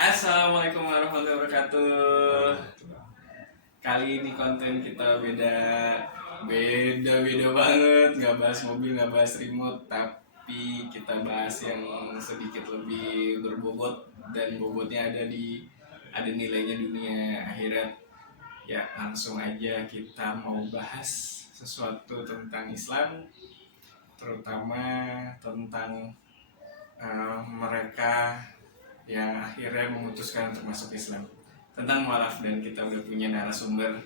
Assalamualaikum warahmatullahi wabarakatuh. Kali ini konten kita beda banget. Nggak bahas mobil, nggak bahas remote, tapi kita bahas yang sedikit lebih berbobot dan bobotnya ada nilainya dunia akhirat. Ya langsung aja kita mau bahas sesuatu tentang Islam, terutama tentang mereka yang akhirnya memutuskan untuk masuk Islam, tentang mualaf. Dan kita udah punya narasumber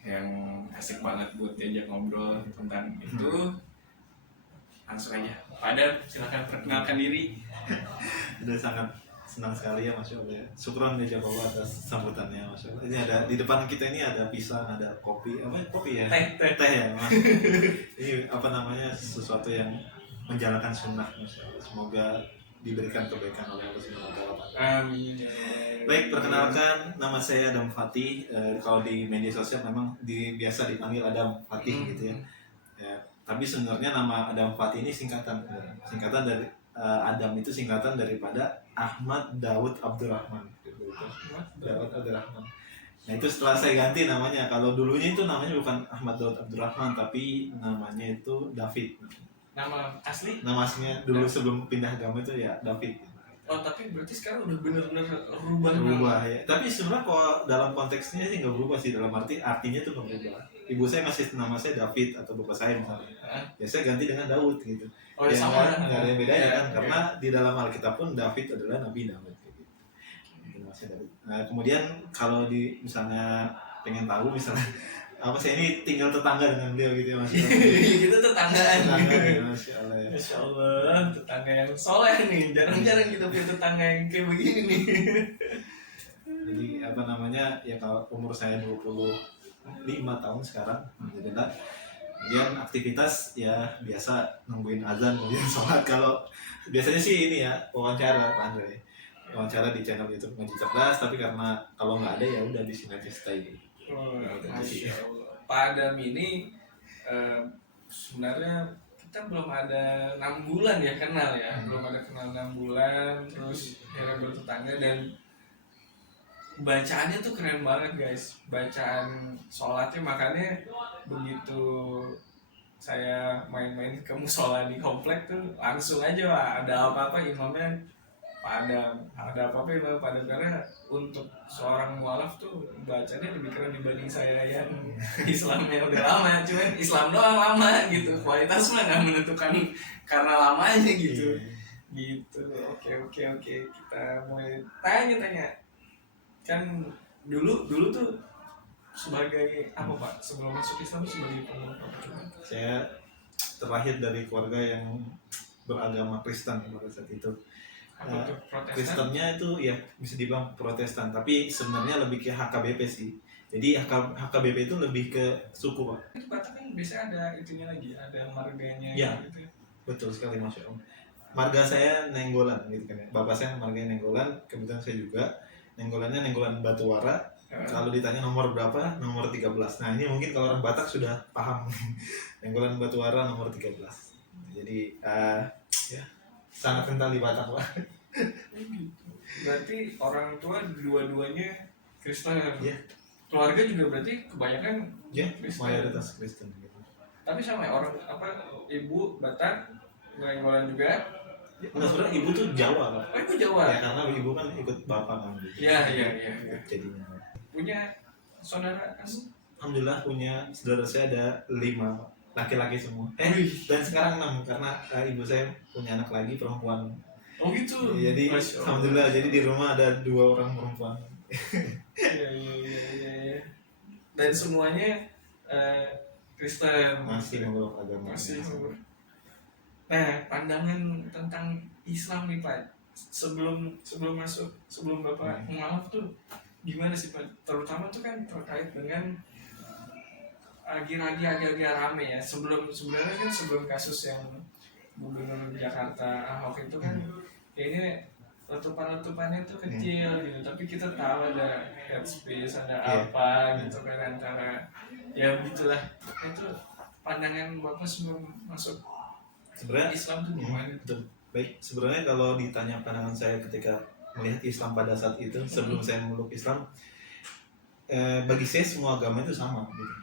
yang asik banget buat diajak ngobrol tentang itu. Langsung aja, Padahal silahkan perkenalkan diri. Udah sangat senang sekali ya Mas Yoga. Syukron ya Jakobo atas sambutannya Mas Yoga. Ini ada di depan kita ini ada pisang, ada kopi, kopi ya? Teh Ya Mas. Ini sesuatu yang menjalankan sunnah Mas Yoga. Semoga diberikan kebaikan oleh Allah Subhanahu wa taala. Amin. Baik, perkenalkan nama saya Adam Fatih. Kalau di media sosial memang biasa dipanggil Adam Fatih gitu ya. Tapi sebenarnya nama Adam Fatih ini singkatan dari Adam itu singkatan daripada Ahmad Daud Abdurrahman. Daud Abdurrahman. Nah itu setelah saya ganti namanya. Kalau dulunya itu namanya bukan Ahmad Daud Abdurrahman, tapi namanya itu David. Nama asli? Nama aslinya dulu sebelum pindah agama itu ya David. Oh, tapi berarti sekarang udah bener-bener berubah ya. Tapi sebenarnya kalau dalam konteksnya sih nggak berubah sih, dalam artinya tuh nggak berubah. Ibu saya masih nama saya David atau bapak saya misalnya. Ya saya ganti dengan Daud gitu. Oh, ya sama. Nggak ada yang bedanya kan, karena di dalam Alkitab pun David adalah Nabi Daud gitu. Nah, kemudian kalau misalnya pengen tahu misalnya saya ini tinggal tetangga dengan beliau gitu ya Mas. Kita tetanggaan. Ya, Masya Allah. Masya Allah, tetangga yang soleh nih. Jarang-jarang kita punya tetangga yang kayak begini nih. Jadi ya kalau umur saya 25 tahun sekarang, alhamdulillah. Kemudian aktivitas ya biasa nungguin azan, kemudian sholat. Kalau biasanya sih ini ya wawancara Pak Andre. Wawancara di channel YouTube Ngaji Cerdas, tapi karena kalau nggak ada ya udah di sini aja stay. Masya Allah. Pak Adam ini sebenarnya kita belum ada 6 bulan ya kenal ya. Belum ada kenal 6 bulan, terus akhirnya bertetangga. Dan bacaannya tuh keren banget guys. Bacaan sholatnya, makanya begitu saya main-main ke musola di komplek tuh langsung aja Pak, ada apa-apa imamnya ada apa-apa imam Pak Adam, karena untuk seorang mualaf tuh bacanya lebih keren dibanding saya yang Islamnya udah lama. Cuman Islam doang lama gitu, kualitas mah nggak menentukan karena lamanya gitu. Oke, kita mulai tanya kan. Dulu tuh sebagai apa Pak, sebelum masuk Islam sebagai pengurus apa? Saya terlahir dari keluarga yang beragama Kristen pada saat itu. Kristennya itu ya bisa dibilang Protestan, tapi sebenarnya lebih ke HKBP sih. Jadi HKBP itu lebih ke suku Pak. Itu Batak kan biasanya ada itunya lagi, ada marganya ya, gitu. Betul sekali Masya Allah. Marga saya Nenggolan gitu kan ya. Bapak saya marganya Nenggolan, kebetulan saya juga. Nenggolannya Nenggolan Batuara. Kalau ditanya nomor berapa? Nomor 13. Nah ini mungkin kalau orang Batak sudah paham. Nenggolan Batuara nomor 13. Jadi ya sangat kental di Batak Pak. Berarti orang tua dua-duanya Kristen. Ya. Keluarga juga berarti kebanyakan ya mayoritas Kristen gitu. Tapi sama orang ibu Batak, Nenggolan juga. Enggak, sebenarnya ibu tuh Jawa Pak. Oh, ibu Jawa. Ya karena ibu kan ikut bapak kan gitu. Iya. Jadinya. Punya saudara kan? Alhamdulillah punya saudara saya ada 5 Pak. Laki-laki semua. Dan sekarang 6 karena ibu saya punya anak lagi perempuan. Oh gitu. Jadi alhamdulillah, jadi di rumah ada 2 orang perempuan. Iya. Dan semuanya Kristen. Masih memeluk agama. Nah, pandangan tentang Islam nih Pak, sebelum Bapak mualaf tuh gimana sih Pak? Terutama tuh kan terkait dengan lagi agak-agak rame ya. Sebenarnya kan sebelum kasus yang Gubernur Jakarta Ahok itu kan kayaknya letupan-letupannya tuh kecil gitu, tapi kita tahu ada headspace, ada apa gitu kan, antara ya gitulah. Itu pandangan Bapak sebelum masuk sebenarnya Islam tuh gimana? Baik, sebenarnya kalau ditanya pandangan saya ketika melihat Islam pada saat itu sebelum saya memeluk Islam, bagi saya semua agama itu sama gitu.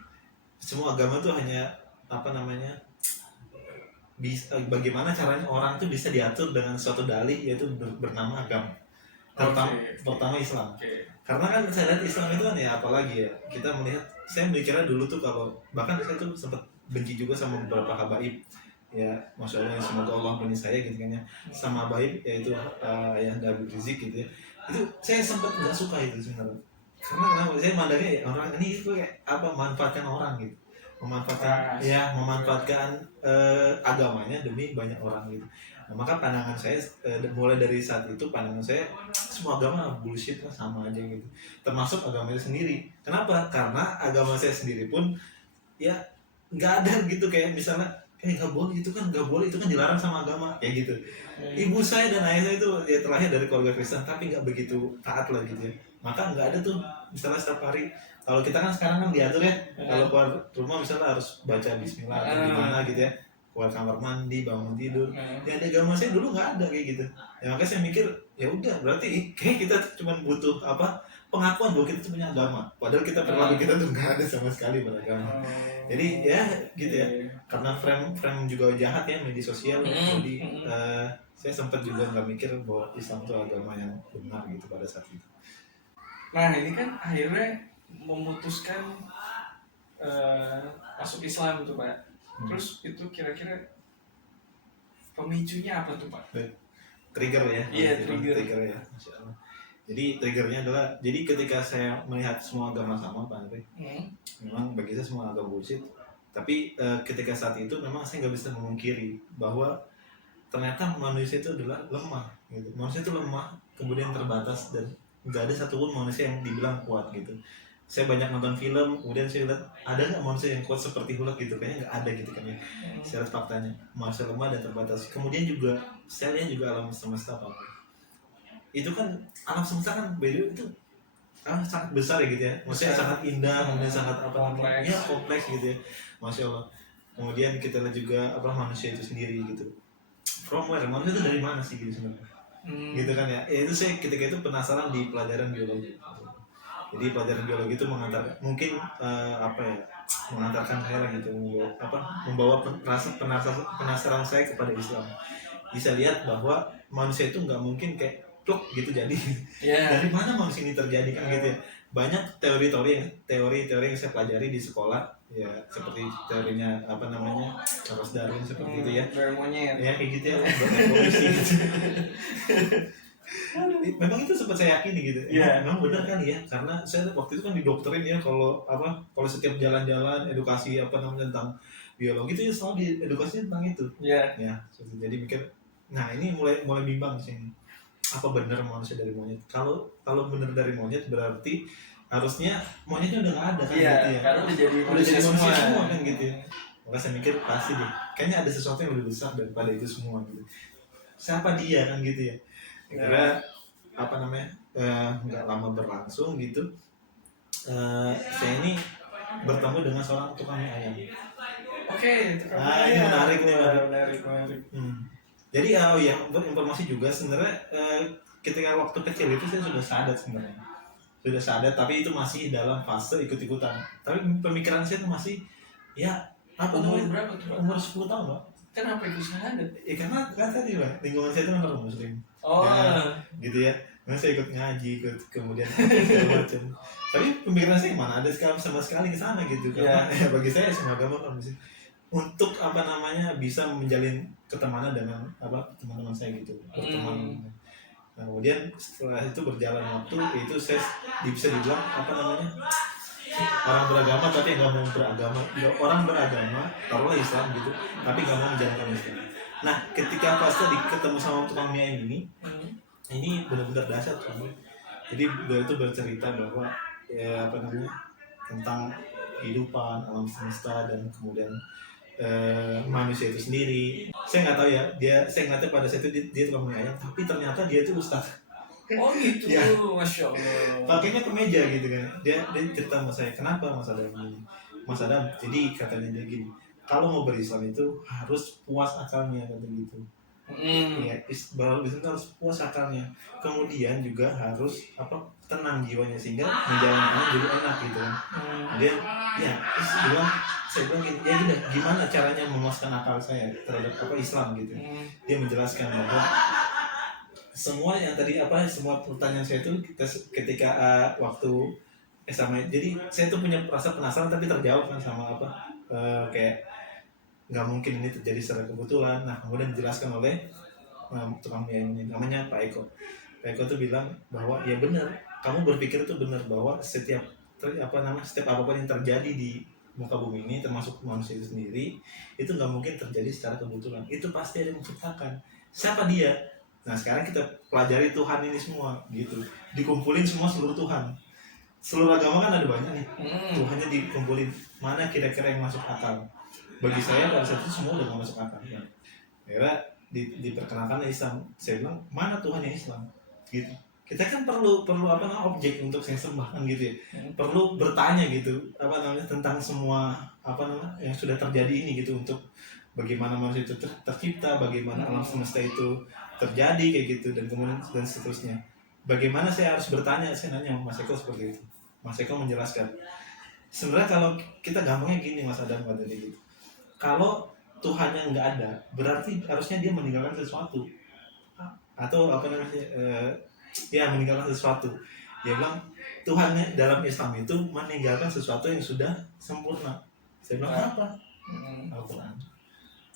Semua agama itu hanya apa namanya, bagaimana caranya orang tuh bisa diatur dengan suatu dalih yaitu bernama agama, terutama Islam. Karena kan saya lihat Islam itu kan ya apalagi ya, kita melihat, saya mikirnya dulu tuh kalau bahkan saya tuh sempat benci juga sama beberapa habaib ya, masya Allah, semoga Allah ampuni saya gitu kan ya, sama habaib yaitu Ayahanda Habib Rizik gitu ya, itu saya sempat nggak suka itu sebenarnya. Karena kenapa, saya mandangnya ya, orang ini itu kayak apa, manfaatkan orang gitu, memanfaatkan agamanya demi banyak orang gitu. Nah, maka pandangan saya mulai dari saat itu, pandangan saya semua agama bullshit lah, sama aja gitu, termasuk agama itu sendiri. Kenapa? Karena agama saya sendiri pun ya nggak ada gitu, kayak misalnya nggak boleh, itu kan nggak boleh, itu kan dilarang sama agama kayak gitu. Ibu saya dan ayah saya itu ya terlahir dari keluarga Kristen tapi nggak begitu taat lah gitu ya, maka nggak ada tuh misalnya setiap hari, kalau kita kan sekarang kan diatur ya, kalau keluar rumah misalnya harus baca bismillah atau gimana gitu ya, keluar kamar mandi, bangun tidur. Ya di agama saya dulu nggak ada kayak gitu. Ya makanya saya mikir ya udah, berarti kayak kita cuma butuh apa, pengakuan bahwa kita tuh punya agama, padahal kita perilaku kita tuh nggak ada sama sekali beragama. Jadi ya gitu ya, karena frame juga jahat ya, media sosial. Jadi saya sempat juga nggak mikir bahwa Islam itu agama yang benar gitu pada saat itu. Nah ini kan akhirnya memutuskan masuk Islam tuh Pak. Terus itu kira-kira pemicunya apa tuh Pak? Trigger ya? Iya, trigger ya, Masya Allah. Jadi triggernya adalah, jadi ketika saya melihat semua agama sama Pak Andre, memang bagi saya semua agama bullshit. Tapi ketika saat itu memang saya nggak bisa memungkiri bahwa ternyata manusia itu adalah lemah gitu. Manusia itu lemah, kemudian terbatas, dan nggak ada satupun manusia yang dibilang kuat gitu. Saya banyak nonton film, kemudian saya lihat ada nggak manusia yang kuat seperti Hulk gitu, kayaknya nggak ada gitu kan ya. Saya lihat faktanya, manusia lemah dan terbatas. Kemudian juga saya lihat juga alam semesta Pak. Itu kan alam semesta kan beda itu sangat besar ya gitu ya, maksudnya sangat indah, kemudian sangat apa namanya ya, kompleks gitu ya, Masya Allah. Kemudian kita lihat juga apa, manusia itu sendiri gitu, from where, manusia itu dari mana sih gitu sebenarnya, gitu kan ya. Itu saya ketika itu penasaran di pelajaran biologi. Jadi pelajaran biologi itu mungkin apa ya, mengantarkan saya lah gitu, membawa rasa penasaran saya kepada Islam. Bisa lihat bahwa manusia itu nggak mungkin kayak pluk gitu jadi. Dari mana manusia ini terjadi kan gitu ya. Banyak teori-teori yang saya pelajari di sekolah ya, seperti teorinya apa namanya, Charles Darwin seperti itu ya. Ya kayak gitu ya, evolusi gitu. Memang itu sempat saya yakini gitu. Memang benar kan ya, karena saya waktu itu kan didokterin ya, kalau setiap jalan-jalan edukasi apa namanya tentang biologi itu ya selalu diedukasi tentang itu. Ya, jadi mikir, nah ini mulai bimbang di sini. Apa benar manusia dari monyet? Kalau benar dari monyet berarti harusnya monyetnya udah nggak ada kan gitu ya. Karena udah jadi manusia semua kan gitu ya. Maka saya mikir pasti deh, kayaknya ada sesuatu yang lebih besar daripada itu semua gitu. Siapa dia kan gitu ya. Kira apa namanya, nggak lama berlangsung gitu, saya ini bertemu dengan seorang tukang mie ayam. Ini menarik nih, menarik. Jadi untuk informasi juga sebenarnya ketika waktu kecil itu saya sudah sadar, tapi itu masih dalam fase ikut-ikutan. Tapi pemikiran saya itu masih ya apa umur berapa tuh Pak? Umur 10 tahun Pak. Kenapa ikut sadar? Karena kan tadi Pak, lingkungan saya itu kan orang muslim. Gitu ya. Nah, saya ikut ngaji, kemudian segala macam. Tapi pemikiran saya mana ada sama sekali ke sana gitu. Karena bagi saya semua agama kan muslim. Untuk apa namanya bisa menjalin ketemanan dengan teman-teman saya gitu, berteman. Nah, kemudian setelah itu berjalan waktu, itu saya bisa dibilang apa namanya, orang beragama tapi nggak mau beragama, orang beragama taruhlah Islam gitu, tapi nggak mau menjalankan Islam. Nah, ketika pas tadi ketemu sama tukang mie ayam ini benar-benar dahsyat kan. Jadi beliau itu bercerita bahwa ya apa namanya, tentang kehidupan alam semesta dan kemudian manusia itu sendiri. Saya nggak tahu ya, saya nggak tahu pada saat itu dia tukang mie ayam, tapi ternyata dia itu ustaz. Gitu, ya. Masya Allah. Pakainya kemeja gitu kan. Dia cerita sama saya, kenapa Mas Adam gini? Mas Adam, jadi katanya dia gini, kalau mau berislam itu harus puas akalnya kata gitu. Ya, bahwa itu harus puas akalnya, kemudian juga harus tenang jiwanya sehingga menjalankannya jadi enak gitu kan. Kemudian ya terus saya bilang gini, ya gimana caranya memuaskan akal saya terhadap Islam gitu. Dia menjelaskan bahwa semua yang tadi semua pertanyaan saya itu ketika waktu SMA, jadi saya tuh punya rasa penasaran tapi terjawab kan sama kayak nggak mungkin ini terjadi secara kebetulan. Nah kemudian dijelaskan oleh tukang mie ini namanya Pak Eko. Pak Eko tuh bilang bahwa ya benar, kamu berpikir itu benar bahwa setiap apapun yang terjadi di muka bumi ini termasuk manusia itu sendiri itu nggak mungkin terjadi secara kebetulan, itu pasti ada yang menciptakan. Siapa dia? Nah sekarang kita pelajari Tuhan ini semua gitu, dikumpulin semua seluruh Tuhan, seluruh agama kan ada banyak nih, Tuhannya dikumpulin, mana kira-kira yang masuk akal. Bagi saya pada saat itu semua udah gak masuk akal ya. Akhirnya diperkenalkan Islam. Saya bilang mana Tuhan yang Islam gitu. Kita kan perlu objek untuk saya sembahkan gitu ya. Perlu bertanya gitu tentang semua yang sudah terjadi ini gitu, untuk bagaimana manusia itu tercipta, bagaimana alam semesta itu terjadi kayak gitu, dan kemudian dan seterusnya. Bagaimana saya harus bertanya, saya nanya Mas Eko seperti itu. Mas Eko menjelaskan. Sebenarnya kalau kita gampangnya gini Mas Adam kata dia gitu. Kalau Tuhan yang nggak ada, berarti harusnya dia meninggalkan sesuatu atau meninggalkan sesuatu. Dia bilang Tuhannya dalam Islam itu meninggalkan sesuatu yang sudah sempurna. Saya bilang apa? Al-Quran.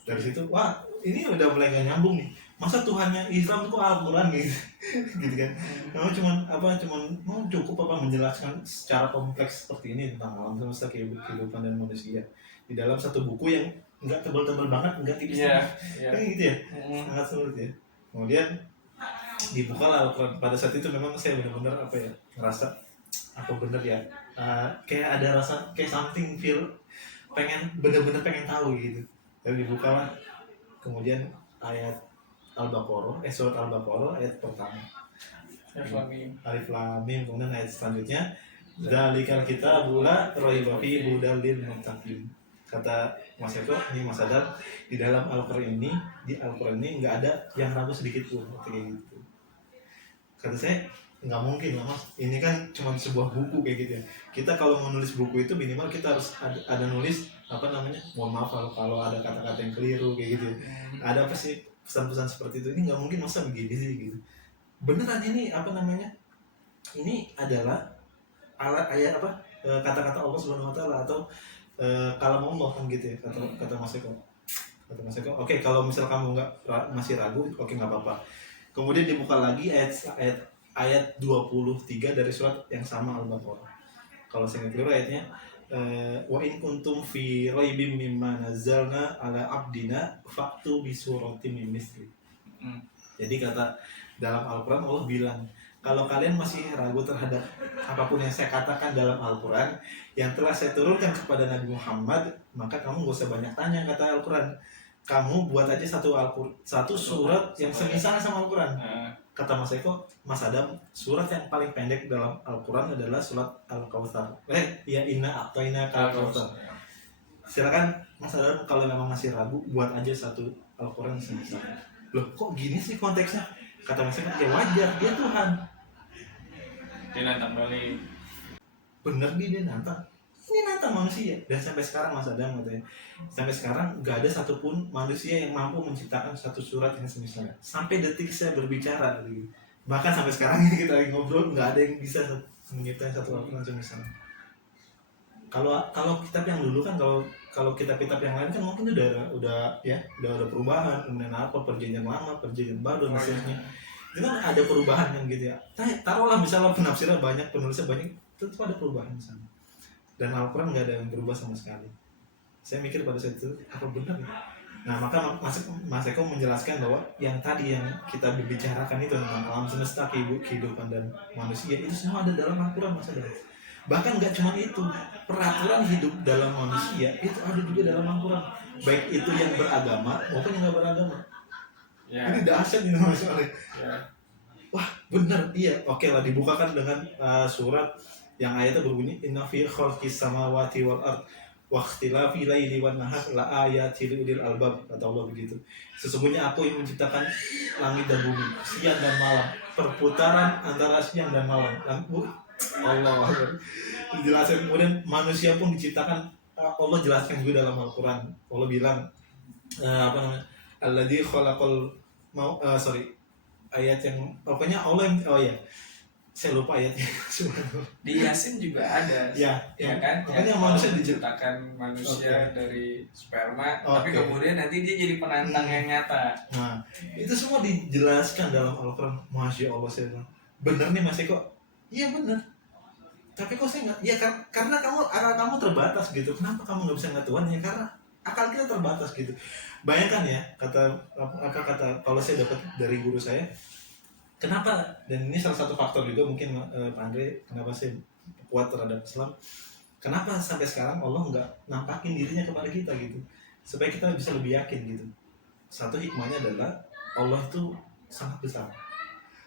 Dari situ, wah ini udah mulai gak nyambung nih. Masa Tuhannya Islam itu Al-Quran gitu, gitu kan? Memang cuman cukup menjelaskan secara kompleks seperti ini tentang alam semesta, kehidupan dan manusia di dalam satu buku yang nggak tebal-tebal banget, nggak tipis kan gitu ya, sangat sulit ya. Kemudian dibuka lah Al-Quran. Pada saat itu memang saya benar-benar ngerasa bener ya, kayak ada rasa kayak something feel, bener-bener pengen tahu gitu. Lalu dibuka lah, kemudian ayat surat Al-Baqarah ayat pertama, Alif Lam Mim, kemudian ayat selanjutnya Dzalikal kitabu la raiba fihi hudal lil muttaqin. Kata Mas Eko, ini Mas Adam, di dalam Al-Quran ini, nggak ada yang ragu sedikit pun kayak gitu. Kata saya, nggak mungkin lah Mas, ini kan cuma sebuah buku kayak gitu ya. Kita kalau mau nulis buku itu minimal kita harus ada nulis mohon maaf kalau ada kata-kata yang keliru kayak gitu ya. Ada apa sih pesan-pesan seperti itu. Ini nggak mungkin masa begini sih gitu. Beneran ini ini adalah ayat kata-kata Allah Subhanahu Wa Taala atau kalau mau kan gitu ya, kata Mas Eko. Oke, kalau misal kamu masih ragu, oke nggak apa-apa. Kemudian dibuka lagi ayat 23 dari surat yang sama Al-Baqarah. Kalau saya nggak keliru ayatnya, wa in kuntum fi raibim mimma nazzalna ala abdina fa'tu bi suratin min mithli. Jadi kata dalam Al-Quran Allah bilang, kalau kalian masih ragu terhadap apapun yang saya katakan dalam Al-Quran yang telah saya turunkan kepada Nabi Muhammad, maka kamu gak usah banyak tanya, kata Al-Quran. Kamu buat aja satu surat yang semisal sama Al-Quran. Kata Mas Eko, Mas Adam, surat yang paling pendek dalam Al-Quran adalah surat Al-Kautsar. Inna a'tainaka Al-Kautsar. Silakan Mas Adam, kalau memang masih ragu, buat aja satu Al-Quran semisal. Loh kok gini sih konteksnya? Kata Mas Eko, ya wajar, dia Tuhan. Dia nantang balik. Bener dia nantang. Ini nantang manusia. Dan sampai sekarang Mas Adam katanya, sampai sekarang gak ada satupun manusia yang mampu menciptakan satu surat yang semisal. Sampai detik saya berbicara, bahkan sampai sekarang ini kita lagi ngobrol, gak ada yang bisa menciptakan satu Al-Quran semisal. Kalau kitab yang dulu kan, kalau kitab-kitab yang lain kan mungkin udah perubahan, kemudian perjanjian lama, perjanjian baru dan seterusnya. Itu kan ada perubahan kan gitu ya. Taruhlah misalnya penafsirnya banyak, penulisnya banyak, tetap ada perubahan di sana. Dan Al-Quran nggak ada yang berubah sama sekali. Saya mikir pada saat itu, apa benar ya? Nah maka Mas Eko menjelaskan bahwa yang tadi yang kita bicarakan itu tentang alam semesta, kehidupan dan manusia, itu semua ada dalam Al-Quran, Mas Eko. Bahkan nggak cuma itu, peraturan hidup dalam manusia itu ada juga dalam Al-Quran, baik itu yang beragama maupun yang nggak beragama. Ini dahsyat ini masalahnya. Wah benar, iya. Oke lah, dibukakan dengan surat yang ayatnya berbunyi Inna fi khalqis samawati wal ard waqtilafi laili wan nahar la ayatil ulil albab, kata Allah begitu. Sesungguhnya aku yang menciptakan langit dan bumi, siang dan malam, perputaran antara siang dan malam. Allah dijelaskan. Kemudian manusia pun diciptakan, Allah jelaskan juga dalam Al-Quran. Allah bilang apa namanya, alladzi khalaqal mau sorry, ayat yang pokoknya Allah yang, oh ya saya lupa ayatnya. Di Yasin juga ada, ya kan? Pokoknya yang manusia diciptakan manusia dari sperma, tapi Oke. kemudian nanti dia jadi penantang yang nyata. Nah, itu semua dijelaskan dalam Al-Quran. Masya Allah, saya bilang, bener nih Mas Eko. Iya bener. Tapi kok saya nggak? Ya karena akal kamu terbatas gitu. Kenapa kamu nggak bisa ngeliat Tuhan? Ya karena akal kita terbatas gitu. Bayangkan ya, kata kalau saya dapat dari guru saya, kenapa? Dan ini salah satu faktor juga mungkin Pak Andre, kenapa saya kuat terhadap Islam. Kenapa sampai sekarang Allah nggak nampakin dirinya kepada kita gitu, supaya kita bisa lebih yakin gitu. Satu hikmahnya adalah Allah tuh sangat besar.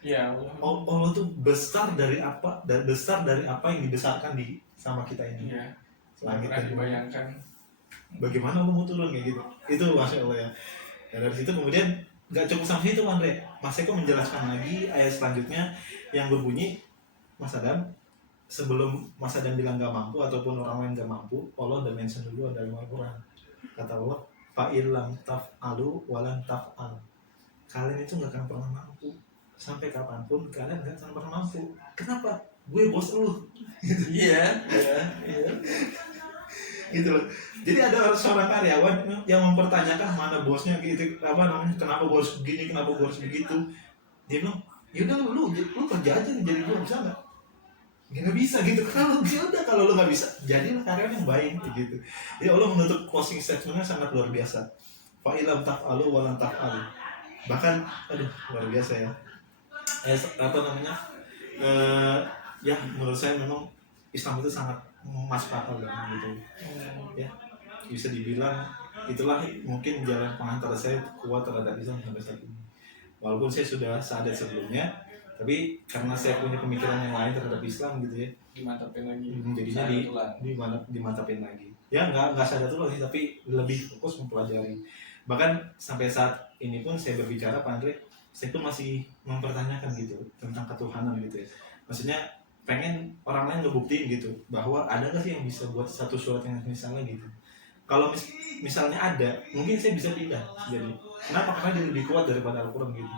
Ya, Allah tuh besar dari apa, dan besar dari apa yang dibesarkan di sama kita ini. Iya. Langit dan bumi. Dibayangkan. Bagaimana Allah mau turun kayak gitu? Itu Masya Allah ya. Dan dari situ kemudian nggak cukup sampai itu Andre. Mas Eko menjelaskan lagi ayat selanjutnya yang berbunyi, Mas Adam, sebelum Mas Adam bilang gak mampu ataupun orang lain gak mampu, Allah udah mention dulu dalam Al-Quran. Kata Allah, fa'ilam taf'alu walan taf'al. Kalian itu gak akan pernah mampu. Sampai kapanpun kalian gak akan pernah mampu. Kenapa? Gue bos lu. Iya. Gitu loh. Jadi ada seorang karyawan yang mempertanyakan mana bosnya gitu, apa namanya, kenapa bos begini, kenapa bos begitu. Dia bilang, yaudah lu kerja aja nih, jadi gue bisa nggak? Nggak bisa gitu. Kalau lu nggak bisa, jadilah karyawan yang baik gitu. Jadi Allah menutup closing statementnya sangat luar biasa. Fa'ilam taf'alu walan taf'alu. Bahkan, aduh luar biasa ya. Apa namanya? Ya menurut saya memang Islam itu sangat masuk akal gitu. Ya bisa dibilang itulah mungkin jalan pengantar saya kuat terhadap Islam sampai saat ini. Walaupun saya sudah sadar sebelumnya, tapi karena saya punya pemikiran yang lain terhadap Islam gitu ya, dimantapin lagi. Jadinya dimantapin lagi. Ya nggak sadar tuh lagi, tapi lebih fokus mempelajari. Bahkan sampai saat ini pun saya berbicara Pak Andre, saya pun masih mempertanyakan gitu tentang ketuhanan gitu ya. Maksudnya pengen orang lain ngebuktiin gitu bahwa ada nggak sih yang bisa buat satu surat yang misalnya gitu. Kalau misalnya ada, mungkin saya bisa pindah. Jadi kenapa? Karena dia lebih kuat daripada Al-Quran gitu.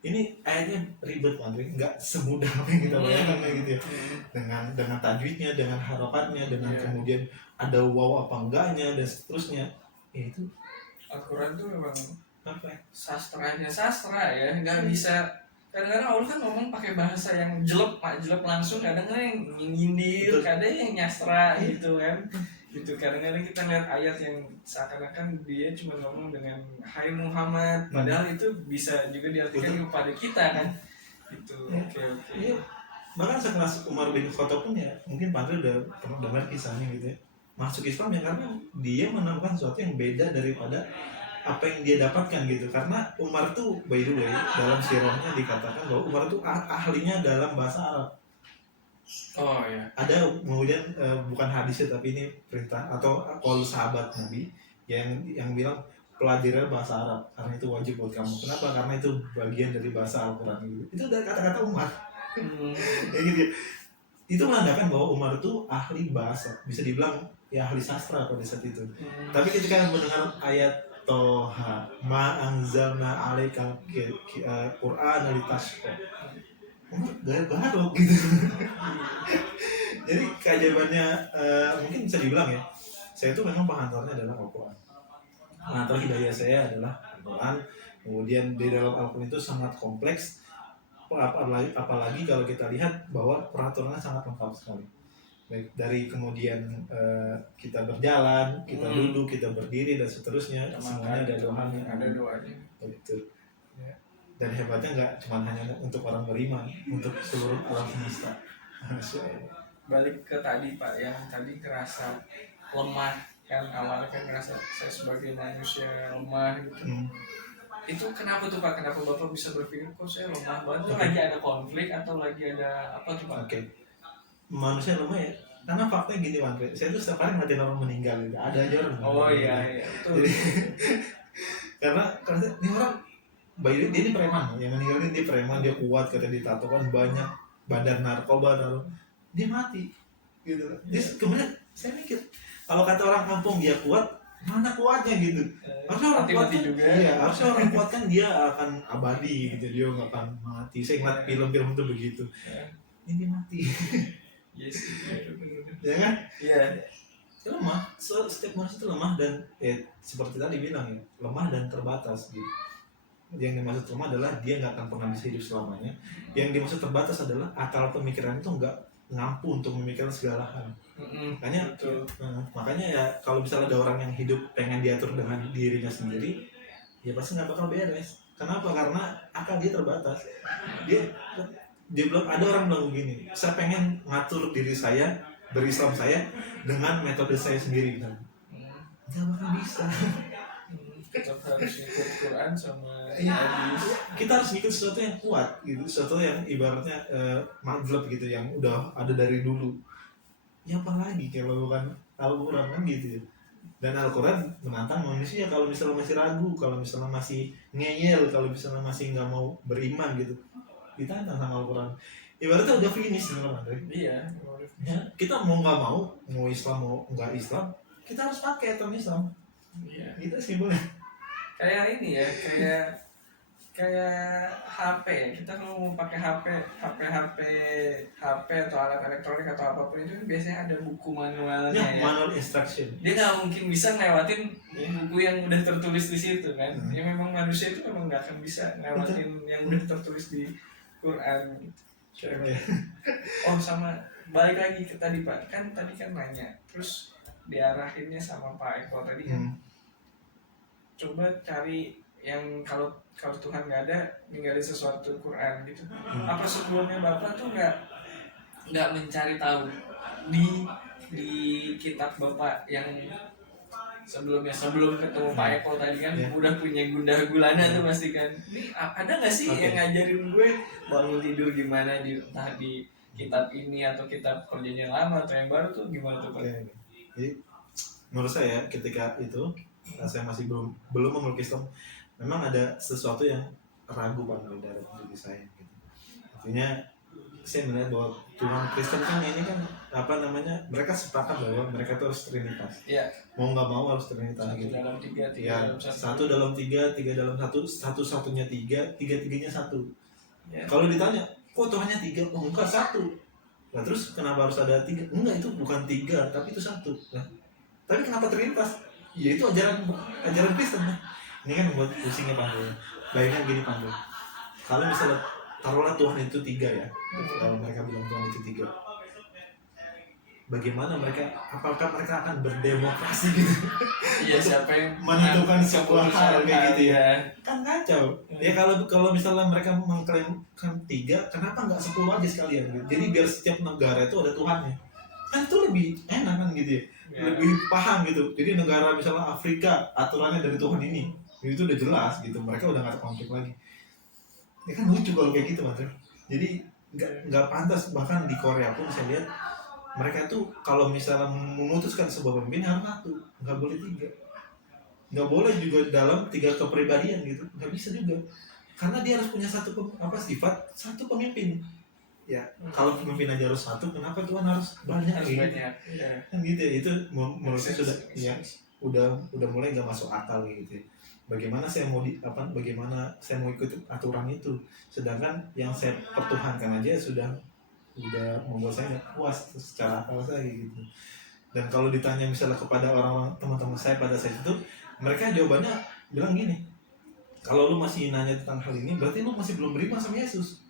Ini ayatnya ribet Andre, nggak semudah apa yang kita bayangkan kayak gitu ya. Dengan tajwidnya, dengan harokatnya, dengan kemudian ada wow apa enggaknya dan seterusnya. Ya, itu Al-Quran tuh memang apa ya? Sastranya sastra ya, nggak bisa. Kadang-kadang Allah kan ngomong pakai bahasa yang jelek langsung, kadang-kadang yang nyindir, kadang yang nyastra gitu kan. Gitu kadang-kadang kita lihat ayat yang seakan-akan dia cuma ngomong dengan Hai Muhammad, padahal itu bisa juga diartikan kepada kita kan. Gitu. Oke. Iya. Bahkan sekelas Umar bin Khattab pun ya, mungkin Pak Andre udah pernah dengar kisahnya gitu ya. Masuk Islam ya karena dia menemukan sesuatu yang beda daripada apa yang dia dapatkan gitu. Karena Umar tuh by the way dalam sirahnya dikatakan bahwa Umar tuh ahlinya dalam bahasa Arab. Oh ya. Ada kemudian bukan hadisnya tapi ini perintah atau qaul sahabat Nabi yang bilang pelajari bahasa Arab karena itu wajib buat kamu. Kenapa? Karena itu bagian dari bahasa Al-Quran gitu. Itu udah kata-kata Umar. Kayak gitu. Itu menandakan bahwa Umar itu ahli bahasa, bisa dibilang ya ahli sastra pada saat itu. Tapi ketika mendengar ayat Toha ma anzalna alaikal Qur'an litashqa, Umar garuk gitu. Jadi keajaibannya mungkin bisa dibilang ya, saya itu memang pengantarnya adalah Al-Quran. Pengantar hidayah saya adalah Al-Quran. Kemudian di dalam Al-Quran itu sangat kompleks. Apalagi kalau kita lihat bahwa peraturannya sangat lengkap sekali. Baik dari kemudian kita berjalan, kita duduk, kita berdiri dan seterusnya, semuanya ada doanya. Ada doanya. Betul. Ya. Dan hebatnya nggak cuma hanya untuk orang beriman, untuk seluruh alam semesta. Balik ke tadi Pak, yang tadi kerasa lemah kan, awalnya kan ngerasa saya sebagai manusia lemah gitu. Itu kenapa tuh Pak? Kenapa Bapak bisa berpikir kok saya lemah banget? Lagi ada konflik atau lagi ada apa tuh Pak? Oke. Manusia lemah ya. Karena faktanya gini Andre, saya tuh setiap hari ngeliatin orang meninggal gitu. Ada aja orang Oh meninggal. iya iya betul. Jadi, karena ini orang, by the way, dia ini preman, yang meninggal ini dia preman, dia kuat, kata ditatokan banyak bandar narkoba, lalu dia mati gitu. Jadi kemudian saya mikir, kalau kata orang kampung dia kuat, mana kuatnya gitu. Harusnya orang kuat Mati-mati kan, juga. iya, harusnya orang kuat kan dia akan abadi gitu, dia nggak akan mati. Saya ngeliat film-film itu begitu. Ini mati. Yes, Ya kan? iya. Lemah, setiap manusia itu lemah dan seperti tadi bilang ya, lemah dan terbatas gitu. Yang dimaksud lemah adalah dia nggak akan pernah bisa hidup selamanya. Yang dimaksud terbatas adalah akal pemikiran itu nggak ngampu untuk memikirkan segala hal. Makanya, makanya ya kalau misalnya ada orang yang hidup pengen diatur dengan dirinya sendiri, ya pasti nggak bakal beres. Kenapa? Karena akal dia terbatas. Dia bilang, ada orang bilang begini, saya pengen ngatur diri saya, berislam saya dengan metode saya sendiri. Nggak bakal bisa. Tetap harus ikut Quran sama hadis. Kita harus ngikut sesuatu yang kuat gitu, sesuatu yang ibaratnya madlab gitu, yang udah ada dari dulu. Ya apalagi kalau bukan Al-Quran kan gitu ya. Dan Al-Quran menantang manusia kalau misalnya masih ragu, kalau misalnya masih ngeyel, kalau misalnya masih nggak mau beriman gitu, ditantang sama Al-Quran. Ibaratnya udah finish sebenarnya. Iya. Ya, kita mau nggak mau Islam mau nggak Islam, kita harus pakai aturan Islam. Iya. Gitu simpelnya. Kayak ini ya, kayak HP ya. Kita kalau mau pakai HP atau alat elektronik atau apapun itu kan biasanya ada buku manualnya ya. Manual instruction. Dia nggak mungkin bisa ngelewatin buku yang udah tertulis di situ kan. Ya memang manusia itu memang nggak akan bisa ngelewatin yang udah tertulis di Quran gitu. Oh sama balik lagi ke tadi Pak, kan tadi kan nanya, terus diarahinnya sama Pak Eko tadi kan, coba cari yang kalau Tuhan nggak ada, ninggalin sesuatu Quran gitu. Apa sebelumnya Bapak tuh nggak mencari tahu di kitab Bapak yang sebelum ketemu Pak Eko tadi kan udah punya gundah gulana tuh pasti kan. Ini ada nggak sih yang ngajarin gue bangun tidur gimana entah di kitab ini atau kitab perjanjian lama atau yang baru tuh gimana tuh Pak? Jadi menurut saya ketika itu saya masih belum memeluk Islam, memang ada sesuatu yang ragu Pak dari dalam diri saya gitu. Artinya saya melihat bahwa Tuhan Kristen kan ini kan mereka sepakat bahwa mereka itu harus trinitas. Iya. Mau nggak mau harus trinitas satu gitu. Dalam tiga ya, dalam satu. Satu dalam tiga dalam satu-satunya tiga-tiganya satu. Ya. Kalau ditanya, kok Tuhannya tiga? Oh enggak, satu. Nah terus kenapa harus ada tiga? Enggak, itu bukan tiga, tapi itu satu. Nah, tapi kenapa trinitas? Ya itu ajaran Kristen. Ini kan membuat pusingnya Pandu. Bayangkan gini Pandu, kalau misalnya taruhlah Tuhan itu tiga ya, kalau mereka bilang Tuhan itu tiga, bagaimana apakah mereka akan berdemokrasi gitu? Iya, siapa yang menentukan sebuah hal kayak gitu ya? Kan kacau. Ya kalau misalnya mereka mengklaimkan tiga, kenapa nggak 10 aja sekalian gitu? Jadi biar setiap negara itu ada Tuhannya. Kan itu lebih enak kan gitu ya? Lebih paham gitu. Jadi negara misalnya Afrika, aturannya dari Tuhan ini, itu udah jelas gitu. Mereka udah nggak ada konflik lagi. Ya kan lucu kalau kayak gitu Mas. Jadi nggak pantas, bahkan di Korea pun saya lihat mereka tuh kalau misalnya memutuskan sebuah pemimpin harus satu, nggak boleh tiga, nggak boleh juga dalam tiga kepribadian gitu, nggak bisa juga, karena dia harus punya sifat satu pemimpin. Ya kalau pemimpin aja harus satu, kenapa Tuhan harus banyak gitu? Kan gitu ya, itu menurut saya sudah ya udah mulai nggak masuk akal gitu. Bagaimana saya mau ikut aturan itu, sedangkan yang saya pertuhankan aja sudah membuat saya nggak puas secara akal saya gitu. Dan kalau ditanya misalnya kepada orang-orang teman-teman saya pada saat itu, mereka jawabannya bilang gini, kalau lu masih nanya tentang hal ini berarti lu masih belum beriman sama Yesus.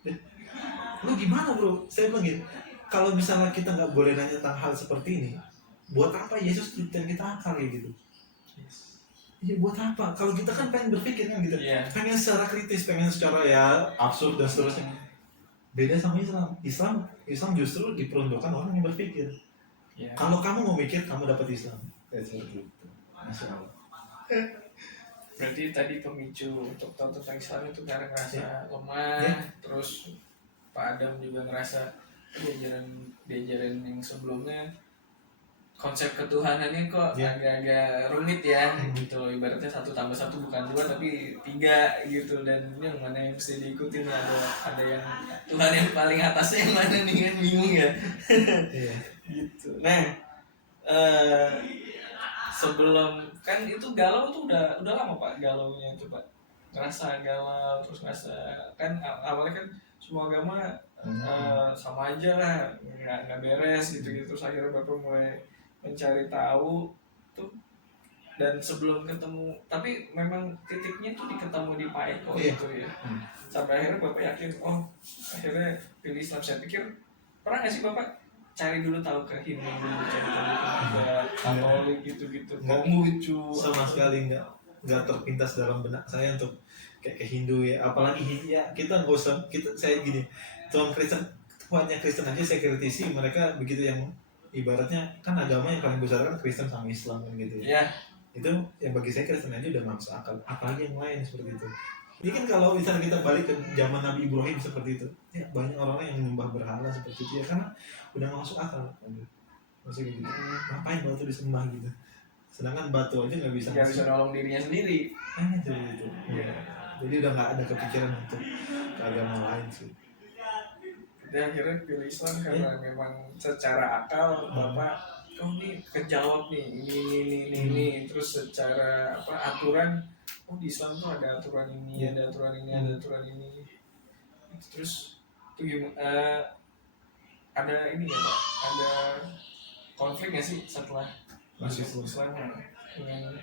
Lu gimana bro? Saya bilang gitu, kalau misalnya kita nggak boleh nanya tentang hal seperti ini, buat apa Yesus ciptain kita akal kayak gitu? Ya buat apa? Kalau kita kan pengen berpikir kan gitu, pengen secara kritis, pengen secara ya absurd dan seterusnya. Beda sama Islam justru diperuntukkan orang yang berpikir. Kalau kamu mau mikir, kamu dapat Islam. Seperti itu. Masya Allah. Berarti tadi pemicu untuk tahu tentang Islam itu karena ngerasa lemah, terus Pak Adam juga ngerasa diajaran yang sebelumnya konsep ketuhanannya kok Ya. agak-agak rumit ya gitu loh, ibaratnya 1+1 bukan 2 tapi 3 gitu, dan ini yang mana yang mesti diikutin, ada yang Tuhan yang paling atasnya yang mana nih, kan bingung ya. Iya. Gitu. Nah, eh, sebelum kan itu galau tuh udah lama Pak galaunya itu Pak, ngerasa galau terus ngerasa kan awalnya kan semua agama sama aja lah, nggak beres gitu gitu, terus akhirnya Bapak mulai mencari tahu tuh, dan sebelum ketemu, tapi memang titiknya tuh ketemu di Pak Eko gitu ya, sampai akhirnya Bapak yakin oh akhirnya pilih Islam. Saya pikir pernah nggak sih Bapak cari dulu tahu ke Hindu dulu, cari tahu ke Katolik gitu-gitu, Konghucu Sama sekali nggak terpintas dalam benak saya untuk kayak ke Hindu ya, apalagi ya kita nggak usah, saya gini, Tuhannya Kristen aja saya kritisi, mereka begitu, yang ibaratnya kan agama yang paling besar kan Kristen sama Islam kan gitu ya. ya. Itu yang bagi saya Kristen aja udah masuk akal, apalagi yang lain seperti itu. Ini kan kalau misalnya kita balik ke zaman Nabi Ibrahim seperti itu, ya banyak orang yang menyembah berhala seperti itu ya, karena udah nggak masuk akal. Maksudnya gitu, ngapain batu disembah gitu? Sedangkan batu aja nggak bisa nolong dirinya sendiri. gitu. Ya. Jadi udah nggak ada kepikiran untuk ke agama lain sih. Dia akhirnya pilih Islam karena memang secara akal Bapak oh ini kejawab nih ini. Terus secara aturan, oh di Islam tuh ada aturan ini, ada aturan ini, ada aturan ini. Terus tuh gimana, ada ini ya Pak, ada konflik nggak sih setelah masuk Islam dengan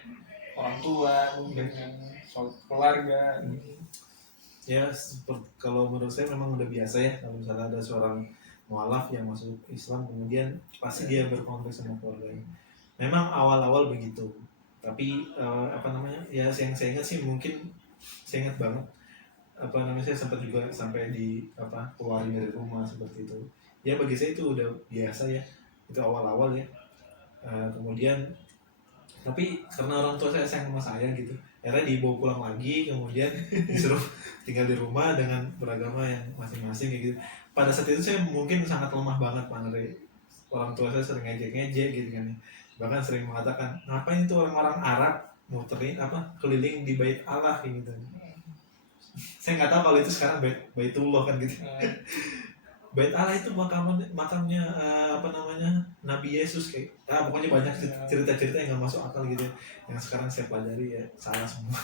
orang tua, mungkin dengan keluarga? Ya kalau menurut saya memang udah biasa ya, kalau misalnya ada seorang mualaf yang masuk Islam kemudian pasti dia berkonflik sama keluarganya. Memang awal-awal begitu, tapi ya yang saya ingat sih, mungkin saya ingat banget saya sempat juga sampai keluarin dari rumah seperti itu. Ya bagi saya itu udah biasa ya, itu awal-awal ya. Kemudian tapi karena orang tua saya sayang sama saya gitu, akhirnya dibawa pulang lagi, kemudian disuruh tinggal di rumah dengan beragama yang masing-masing gitu. Pada saat itu saya mungkin sangat lemah banget Pak Andre. Orang tua saya sering ngejek-ngejek gitu kan, bahkan sering mengatakan ngapain itu orang-orang Arab muterin keliling di bait Allah gitu. Saya nggak tahu kalau itu sekarang baitullah kan gitu. Bait Allah itu makamnya Nabi Yesus kayak pokoknya banyak cerita-cerita yang nggak masuk akal gitu, yang sekarang saya pelajari ya salah semua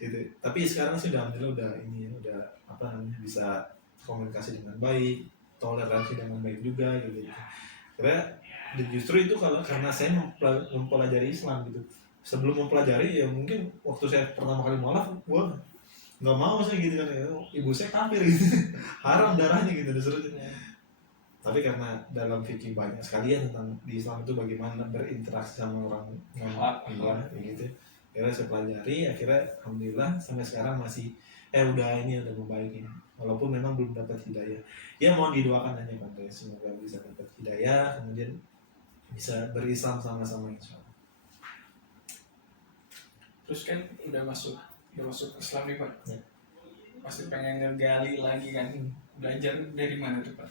gitu. Tapi sekarang sih alhamdulillah udah ini ya, udah bisa komunikasi dengan baik, toleransi dengan baik juga gitu. Karena justru itu karena saya mempelajari Islam gitu. Sebelum mempelajari ya mungkin waktu saya pertama kali mualaf, gua nggak mau sih gitu kan ya, ibu saya kafir gitu haram darahnya gitu disuruh. Tapi karena dalam fikih banyak sekali ya tentang di Islam itu bagaimana berinteraksi sama orang yang gitu, akhirnya saya pelajari, akhirnya alhamdulillah sampai sekarang masih udah membaik ini, walaupun memang belum dapat hidayah. Ya mau didoakan aja Pak, semoga bisa dapat hidayah kemudian bisa berislam sama-sama insyaallah. Terus kan udah masuk Islam nih Pak, pasti pengen ngegali lagi kan, belajar dari mana tuh Pak?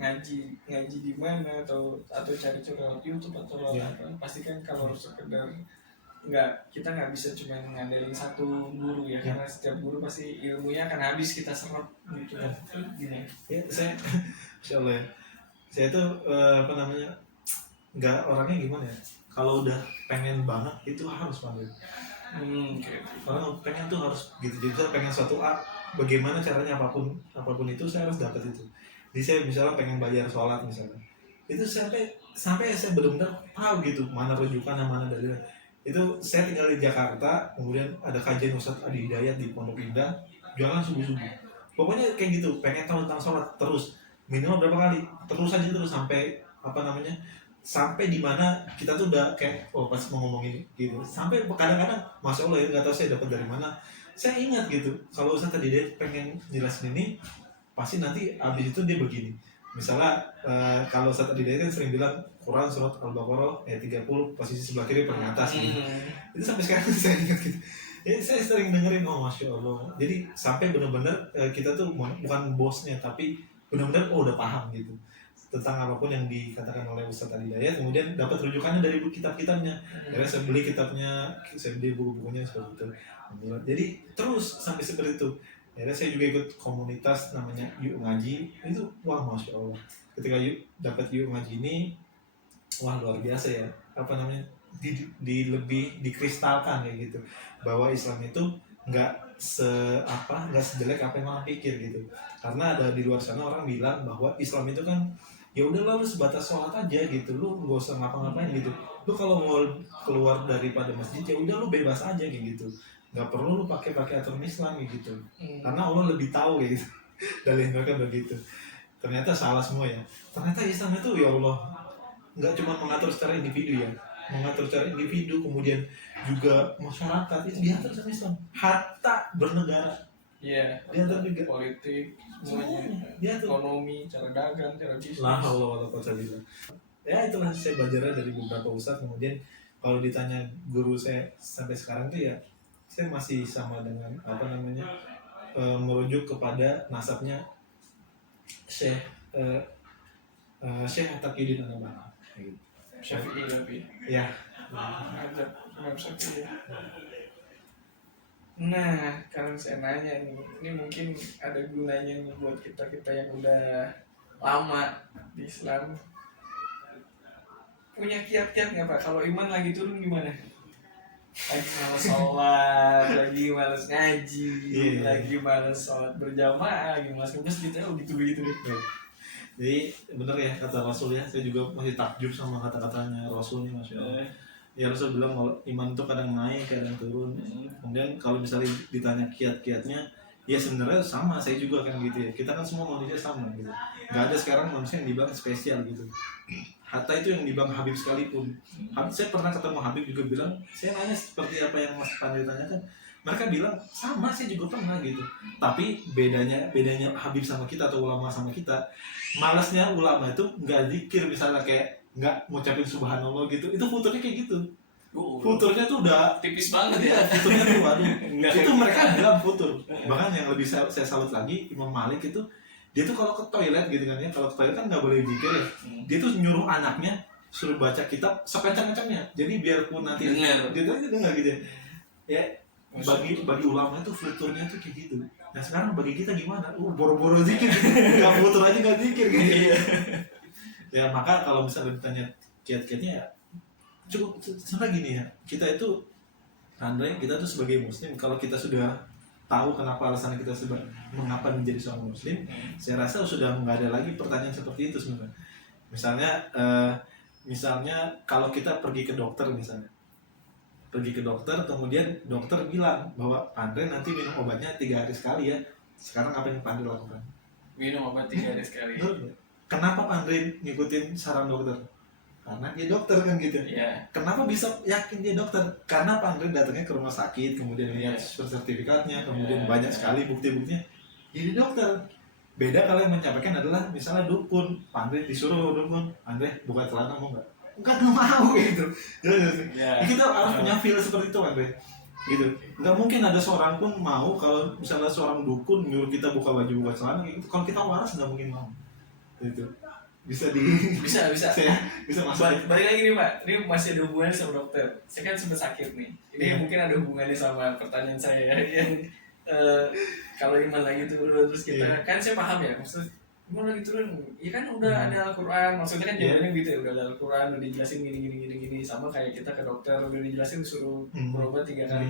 Ngaji di mana atau cari lewat YouTube atau apa? Pasti kan kalau sekedar kita nggak bisa cuma ngandelin satu guru ya, karena setiap guru pasti ilmunya akan habis kita serap gitu kan. Gini ya saya insyaallah saya tuh nggak orangnya gimana ya, kalau udah pengen banget itu harus panggil. Kalau pengen tuh harus gitu, jadi saya pengen suatu bagaimana caranya apapun itu saya harus dapat itu. Jadi saya misalnya pengen bayar sholat misalnya, itu sampai saya benar-benar tahu gitu mana rujukan mana dalilnya. Itu saya tinggal di Jakarta, kemudian ada kajian Ustadz Adi Hidayat di Pondok Indah, jualan subuh-subuh. Pokoknya kayak gitu, pengen tahu tentang sholat terus, minimal berapa kali, terus sampai sampai di mana kita tuh udah kayak pas mau ngomong ini gitu, sampai kadang-kadang masya Allah ya nggak tahu saya dapat dari mana, saya ingat gitu kalau Ustaz tadi dia pengen jelasin ini pasti nanti abis itu dia begini, misalnya kalau Ustaz tadi dia kan sering bilang Quran surat Al-Baqarah ayat 30 posisi sebelah kiri paling atas gitu. Itu sampai sekarang saya ingat gitu. Ya, saya sering dengerin, oh masya Allah, jadi sampai benar-benar kita tuh bukan bosnya tapi benar-benar udah paham gitu. tentang apapun yang dikatakan oleh Ustadz Ali Hidayat, kemudian dapat rujukannya dari kitab-kitabnya. Akhirnya saya beli kitabnya, saya beli buku-bukunya seperti itu. Jadi terus sampai seperti itu. Akhirnya saya juga ikut komunitas namanya Yuk Ngaji. Itu wah masya Allah. Ketika dapat Yuk Ngaji ini, wah luar biasa ya. Apa namanya? Di lebih dikristalkan kayak gitu. Bahwa Islam itu nggak sejelek apa yang orang pikir gitu. Karena ada di luar sana orang bilang bahwa Islam itu kan ya udah lu sebatas sholat aja gitu, lu nggak usah ngapa-ngapain gitu, lu kalau mau keluar daripada masjid ya udah lu bebas aja kayak gitu, nggak perlu lu pakai aturan Islam gitu, karena Allah lebih tahu kayak gitu. Dalih mereka begitu. Ternyata salah semua ya. Ternyata Islam itu ya Allah nggak cuma mengatur secara individu ya, mengatur secara individu, kemudian juga masyarakat itu diatur sama Islam, hatta bernegara. Iya, Diatur juga politik, semuanya, diatur. ekonomi, cara dagang, cara bisnis. La haula wala quwwata illa billah. Ya itulah saya belajar dari beberapa ustadz. Kemudian kalau ditanya guru saya sampai sekarang tuh ya saya masih sama dengan apa namanya, merujuk kepada nasabnya Syekh Syekh Taqiyuddin An-Nabhani. Syafi'i tapi Ya. ada Imam Syafi'i. Nah, kalau saya nanya nih, ini mungkin ada gunanya nih buat kita yang udah lama di Islam. Punya kiat-kiat nggak Pak? Kalau iman lagi turun gimana? Lagi malas sholat, lagi malas ngaji, lagi malas sholat berjamaah, lagi malas ke masjid, gitu deh. Jadi benar ya kata Rasul ya, saya juga masih takjub sama kata-katanya Rasul nih, masya Allah. Ya Rasul bilang kalau iman itu kadang naik, kadang turun. Kemudian kalau misalnya ditanya kiat-kiatnya, ya sebenarnya sama, saya juga kan gitu ya. Kita kan semua manusia sama gitu. Gak ada sekarang manusia yang dibilang spesial gitu. Hatta itu yang dibilang Habib sekalipun. Saya pernah ketemu Habib juga bilang, saya nanya seperti apa yang Mas Pandey tanyakan. Mereka bilang sama, saya juga pernah gitu. Tapi bedanya Habib sama kita atau ulama sama kita, malasnya ulama itu nggak zikir misalnya kayak nggak ngucapin subhanallah gitu, itu futurnya kayak gitu. Futurnya tuh udah tipis banget ya. Futurnya tuh waduh. Itu mereka bilang futur. Bahkan yang lebih saya salut lagi, Imam Malik itu dia tuh kalau ke toilet gitu kan ya, kalau ke toilet kan nggak boleh zikir ya. Dia tuh nyuruh anaknya suruh baca kitab sekencang-kencangnya. Jadi biarpun nanti dia tuh dengar gitu ya. Ya bagi ulama itu futurnya tuh kayak gitu. Nah sekarang bagi kita gimana? Boro-boro zikir, nggak futur aja nggak zikir gitu. Ya maka kalau misalnya ditanya kiat-kiatnya ya cukup sebenarnya gini ya, kita itu Andre, kita tuh sebagai muslim, kalau kita sudah tahu kenapa alasan kita mengapa menjadi seorang muslim, saya rasa sudah nggak ada lagi pertanyaan seperti itu sebenarnya. Misalnya kalau kita pergi ke dokter kemudian dokter bilang bahwa Andre nanti minum obatnya 3 hari sekali ya. Sekarang apa yang Andre lakukan? Minum obat 3 hari sekali. Kenapa Andre ngikutin saran dokter? Karena dia dokter kan gitu. Kenapa bisa yakin dia dokter? Karena Andre datangnya ke rumah sakit, kemudian lihat sertifikatnya, kemudian banyak sekali bukti-buktinya. Jadi dokter. Beda kalau yang menyampaikan adalah misalnya dukun, Andre disuruh dukun, Andre buka celana mau nggak? Nggak mau gitu. Kita harus punya feel seperti itu Andre. Gitu. Nggak mungkin ada seorang pun mau kalau misalnya seorang dukun nyuruh kita buka baju, buka celana gitu. Kalau kita waras nggak mungkin mau. Gitu. Bisa masuk. Balik lagi nih Pak, ini masih ada hubungannya sama dokter. Saya kan sempat sakit nih. Ini mungkin ada hubungannya sama pertanyaan saya yang kalau iman lagi turun terus kita kan saya paham ya, maksud iman lagi turun, ya kan udah ada Al-Quran, maksudnya kan jawabannya gitu ya, udah ada Al-Quran, udah dijelasin gini, sama kayak kita ke dokter udah dijelasin disuruh berobat 3 kali.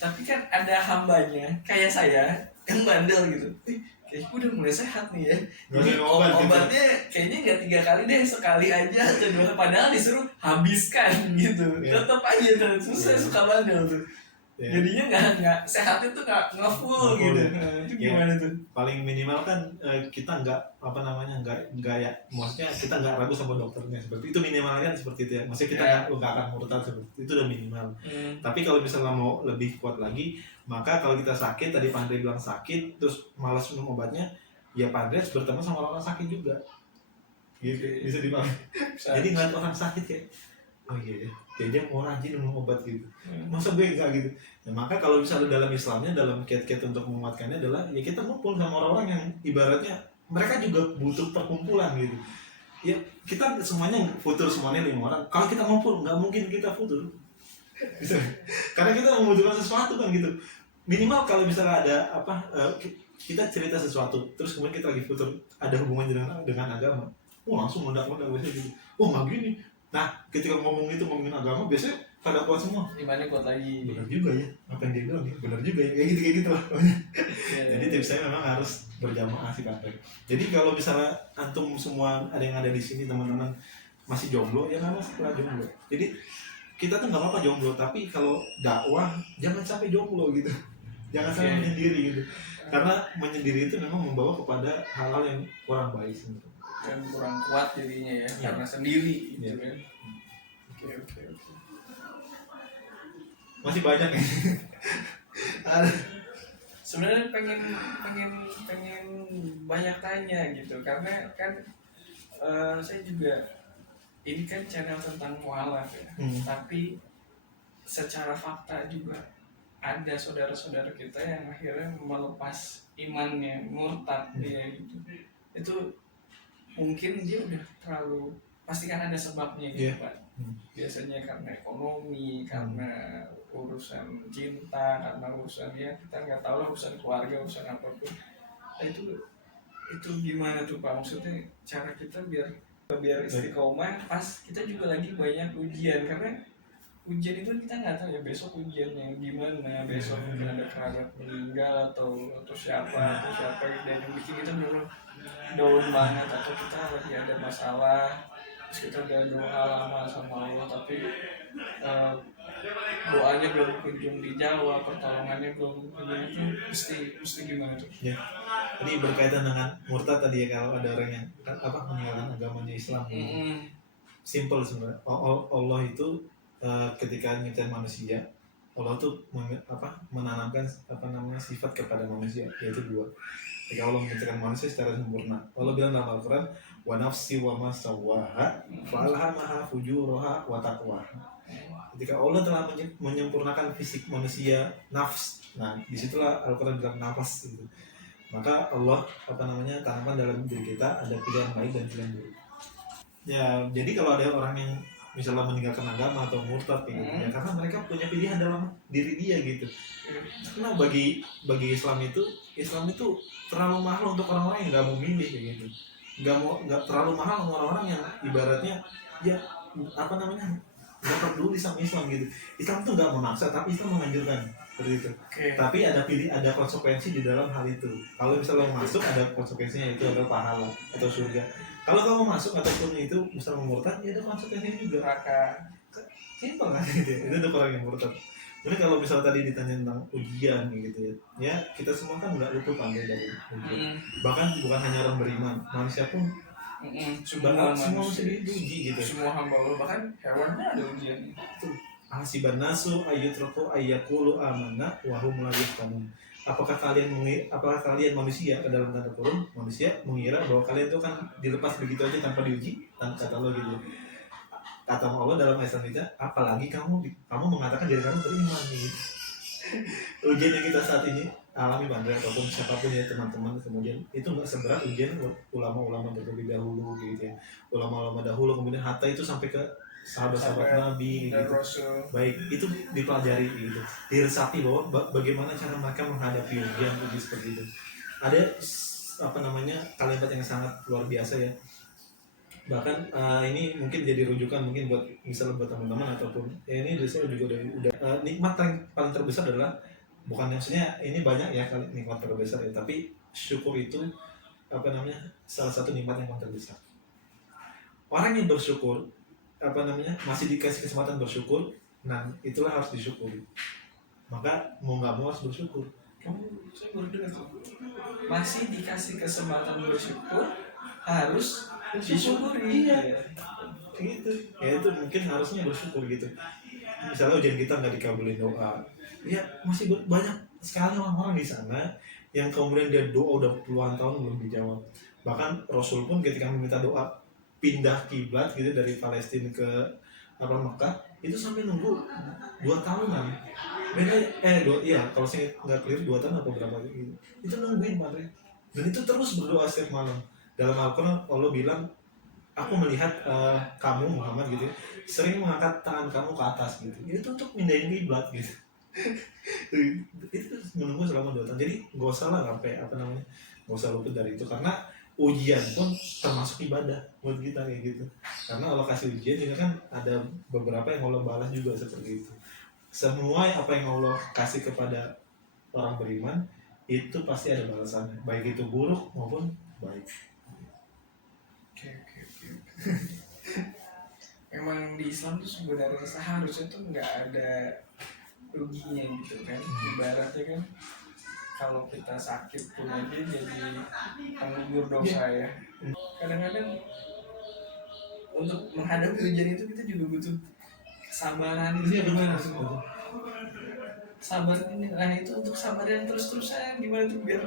Tapi kan ada hambanya kayak saya yang bandel gitu. Kayaknya udah mulai sehat nih ya. Jadi obatnya kayaknya nggak 3 kali deh, sekali aja atau 2, padahal disuruh habiskan gitu. Tetap aja terus saya suka bandel tuh. Jadinya nggak sehatnya tuh nggak full gitu. Itu gimana tuh? Paling minimal kan kita nggak ya, maksudnya kita nggak ragu sama dokternya seperti itu, minimalnya kan seperti itu ya. Maksudnya kita nggak akan murtad seperti itu, udah minimal. Tapi kalau misalnya mau lebih kuat lagi, maka kalau kita sakit, tadi Pandey bilang sakit, terus malas minum obatnya, ya Pandey harus bertemu sama orang sakit juga. Gitu, bisa dipahami. Jadi ngeliat orang sakit kayak, oh iya, dia mau rajin minum obat gitu. Masa gue enggak gitu. Nah, maka kalau misalnya dalam Islamnya, dalam kiat-kiat untuk menguatkannya adalah ya kita ngumpul sama orang-orang yang ibaratnya mereka juga butuh perkumpulan gitu. Ya kita semuanya futur semuanya 5 orang. Kalau kita ngumpul nggak mungkin kita futur. Gitu. Karena kita membutuhkan sesuatu kan gitu. Minimal kalau misalnya ada apa kita cerita sesuatu terus kemudian kita lagi futur ada hubungannya dengan agama. Oh langsung meledak-meledak biasanya gitu. Oh nggak gini. Nah ketika ngomongin agama biasanya pada kuat semua. Gimana kuat lagi? Benar juga ya. Apa yang dia bilang ya? Benar juga ya. Kayak gitu lah. Jadi tips saya memang harus berjamaah sih Kak. Jadi kalau misalnya antum semua ada yang ada di sini teman-teman masih jomblo ya nggak masalah jomblo. Jadi kita tuh nggak apa-apa jomblo tapi kalau dakwah jangan sampai jomblo gitu. Jangan sampai menyendiri gitu. Karena menyendiri itu memang membawa kepada hal-hal yang kurang baik sebenarnya. Dan kurang kuat jadinya ya, karena sendiri gitu kan. Oke. Masih banyak ya. Ada. Sebenarnya pengen banyak tanya gitu karena kan saya juga ini kan channel tentang mualaf ya, tapi secara fakta juga ada saudara-saudara kita yang akhirnya melepas imannya, murtad dia gitu. Itu mungkin dia udah terlalu, pasti kan ada sebabnya gitu Pak. Biasanya karena ekonomi, karena urusan cinta, karena urusan ya kita nggak tahu lah, urusan keluarga, urusan apapun. Nah, itu gimana tuh Pak? Maksudnya cara kita biar istiqomah pas kita juga lagi banyak ujian, karena ujian itu kita nggak tahu ya besok ujiannya gimana, besok mungkin ada kerabat meninggal atau siapa gitu yang bikin kita dulu down banget, atau kita lagi ada masalah terus kita udah doa lama sama Allah tapi doanya belum kunjung dijawab, pertolongannya belum kunjung, itu mesti gimana tuh? Ya. Jadi berkaitan dengan murtad tadi ya, kalau ada orang yang meninggalkan agamanya Islam simple sebenarnya. Allah itu ketika nyiptain manusia, Allah tuh menanamkan sifat kepada manusia, yaitu 2. Ketika Allah menciptakan manusia secara sempurna, Allah bilang dalam Al-Quran, wa nafsi wa ma sawwaha fa'alhamaha fujuraha wa taqwaha. Ketika Allah telah menyempurnakan fisik manusia, nafs, nah disitulah Al-Quran bilang nafas gitu. Maka Allah tanamkan dalam diri kita ada pilihan baik dan pilihan buruk. Ya, jadi kalau ada orang yang misalnya meninggalkan agama atau murtad gitu, ya karena mereka punya pilihan dalam diri dia gitu. Karena bagi Islam itu terlalu mahal untuk orang-orang yang nggak mau milih gitu. Nggak terlalu mahal untuk orang-orang yang ibaratnya ya nggak peduli sama Islam gitu. Islam tuh nggak memaksa, tapi Islam menganjurkan seperti itu. Tapi ada konsekuensi di dalam hal itu. Kalau misalnya masuk ada konsekuensinya, itu adalah pahala atau surga. Kalau kamu masuk ataupun itu misalnya murtad, ya ada konsekuensinya juga. Simpel kan gitu. Itu untuk orang yang murtad. Jadi kalau misalnya tadi ditanya tentang ujian gitu ya kita semua kan nggak luput pandai dari ujian. Bahkan bukan hanya orang beriman, manusia pun semua manusia diuji gitu. Semua hamba Allah, bahkan hewannya ada ujian. Hasiban nasu ayyutraku ayyaqulu amanna wa hum la yuftanun. Apakah kalian manusia, ke dalam tanda kurung manusia mengira bahwa kalian itu kan dilepas begitu aja tanpa diuji? Kata Allah gitu. Kata Allah dalam ayat kita, apalagi kamu mengatakan diri kamu beriman nih. Ujian yang kita saat ini alami bandar ataupun siapapun ya teman-teman, kemudian itu nggak seberat ujian ulama-ulama terlebih dahulu gitu ya. Ulama-ulama dahulu, kemudian hatta itu sampai ke sahabat-sahabat Nabi gitu. Baik, itu dipelajari gitu, diresapi bahwa bagaimana cara mereka menghadapi ujian seperti itu. Ada kalimat yang sangat luar biasa ya. Bahkan ini mungkin jadi rujukan mungkin buat misalnya buat teman-teman ataupun ya ini saya juga udah nikmat yang paling terbesar adalah, bukan maksudnya ini banyak ya kali nikmat terbesar ya, tapi syukur itu salah satu nikmat yang paling terbesar. Orang yang bersyukur masih dikasih kesempatan bersyukur, nah itulah harus disyukuri. Maka mau nggak mau harus bersyukur. Saya baru dengar masih dikasih kesempatan bersyukur, harus disyukuri. Iya. Gitu. Ya itu mungkin harusnya bersyukur gitu. Misalnya ujian kita nggak dikabulin doa, ya masih banyak sekali orang-orang di sana yang kemudian dia doa udah puluhan tahun belum dijawab. Bahkan Rasul pun ketika meminta doa pindah kiblat gitu dari Palestina ke Mekah, itu sampai nunggu 2 tahunan. Beda kalau saya nggak clear 2 tahun atau berapa gitu. Itu nungguin Pak. dan itu terus berdoa setiap malam. Dalam Al-Quran Allah bilang, aku melihat kamu Muhammad gitu ya, sering mengangkat tangan kamu ke atas gitu, itu untuk mindahin kiblat gitu. Itu menunggu selama 2 tahun. Jadi gak usah lah sampai gak usah luput dari itu, karena ujian pun termasuk ibadah buat kita kayak gitu. Karena Allah kasih ujian juga kan ada beberapa yang Allah balas juga seperti itu. Semua apa yang Allah kasih kepada orang beriman itu pasti ada balasannya, baik itu buruk maupun baik. Oke. Memang di Islam tuh sebenarnya seharusnya tuh nggak ada ruginya gitu kan. Ibaratnya kan kalau kita sakit pun aja jadi penggugur dosa ya. Kadang-kadang untuk menghadapi ujian itu kita juga butuh kesabaran Iya gitu. benar. Sabar ini, nah itu untuk sabar yang terus-terusan gimana tuh biar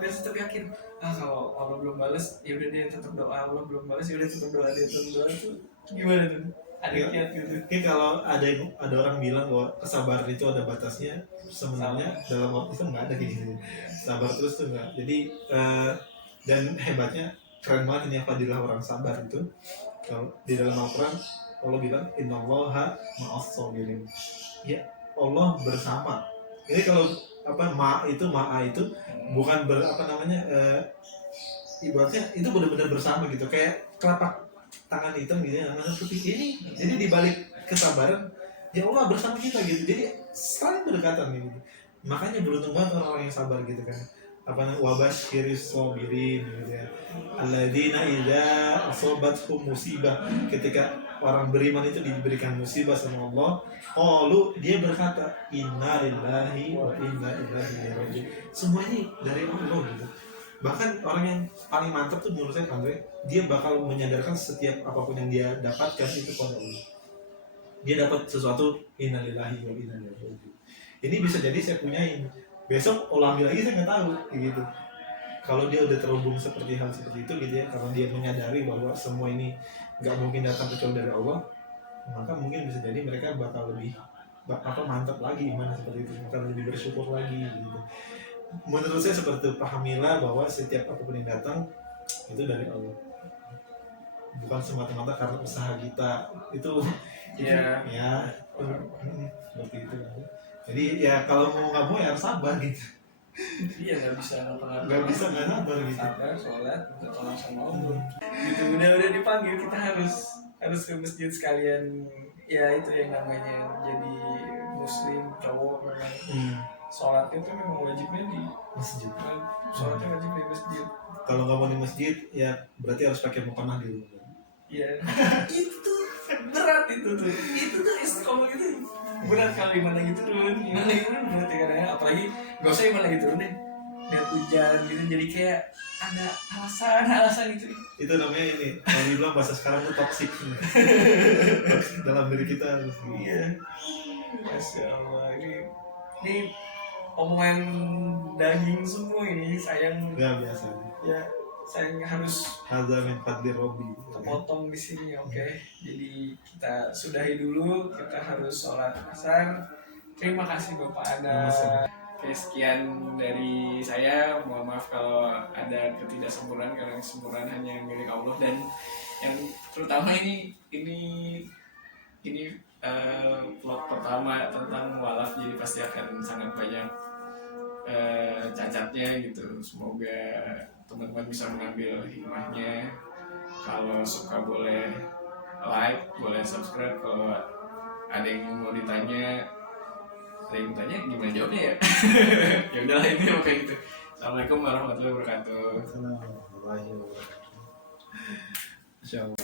tetap yakin. Kalau Allah belum balas ya udah dia tetap doa, Allah belum balas ya udah tetap doa, dia tetap doa tuh gimana tuh, ada kiat gitu. Mungkin kalau ada orang bilang bahwa kesabaran itu ada batasnya, sebenarnya dalam waktu itu nggak ada kayak gitu. Sabar terus tuh nggak. Jadi dan hebatnya keren banget ini fadilah orang sabar itu. Kalau di dalam Al-Quran Allah bilang innallaha ma'as sabirin. Ya, Allah bersama. Jadi kalau ma'a itu bukan ibaratnya itu benar-benar bersama gitu, kayak telapak tangan hitam gitu ya, mana putih ini. Jadi di balik kesabaran ya Allah bersama kita gitu. Jadi saling berdekatan gitu. Makanya beruntung banget orang-orang yang sabar gitu kan. Wabashiris sabirin gitu ya. Alladzina idza asabathum musibah, ketika orang beriman itu diberikan musibah sama Allah, dia berkata inna lillahi wa inna ilaihi raji'un. Semuanya dari Allah gitu. Bahkan orang yang paling mantap tuh menurut saya Andre, dia bakal menyadarkan setiap apapun yang dia dapatkan itu pada Allah. Dia dapat sesuatu inna lillahi wa inna ilaihi raji'un. Ini bisa jadi saya punyain, besok Allah ambil lagi saya nggak tahu gitu. Kalau dia udah terhubung seperti hal seperti itu gitu ya, kalau dia menyadari bahwa semua ini nggak mungkin datang kecuali dari Allah, maka mungkin bisa jadi mereka bakal lebih mantap lagi iman seperti itu, bakal lebih bersyukur lagi gitu. Menurut saya seperti itu, pahamilah bahwa setiap apapun yang datang itu dari Allah, bukan semata-mata karena usaha kita itu ya seperti itu. Jadi ya kalau nggak mau ya harus sabar gitu. Iya, nggak bisa Nggak bisa nggak sabar gitu. Sabar, sholat, minta tolong sama Allah. Gitu udah dipanggil kita harus ke masjid sekalian. Ya itu yang namanya jadi muslim cowok memang. Sholat itu memang wajibnya di masjid. Sholatnya wajib di masjid. Kalau nggak mau di masjid ya berarti harus pakai mukena di rumah. Iya. Itu berat itu tuh istiqomah gitu. Berat kali mana gitu turun, gimana gitu berat ya kadang, apalagi gak usah gimana gitu turun deh, lihat hujan gitu jadi kayak ada alasan gitu. Itu namanya ini kalau dibilang bahasa sekarang tuh toxic dalam diri kita. Iya, Masya Allah, ini omongan daging semua ini, sayang nggak biasa ya, sayang harus hadza min fadli Robbi terpotong di sini. Oke. Jadi kita sudahi dulu, kita harus sholat asar. Terima kasih Bapak Ada. Oke, sekian dari saya. Mohon maaf kalau ada ketidaksempurnaan, karena kesempurnaan hanya milik Allah. Dan yang terutama ini vlog pertama tentang walaf, jadi pasti akan sangat banyak cacatnya gitu. Semoga teman-teman bisa mengambil hikmahnya. Kalau suka boleh like, boleh subscribe. Kalau ada yang mau ditanya, gimana jawabnya ya? Ya udahlah, ini kayak gitu. Assalamualaikum warahmatullahi wabarakatuh. Assalamualaikum warahmatullahi wabarakatuh. Insyaallah.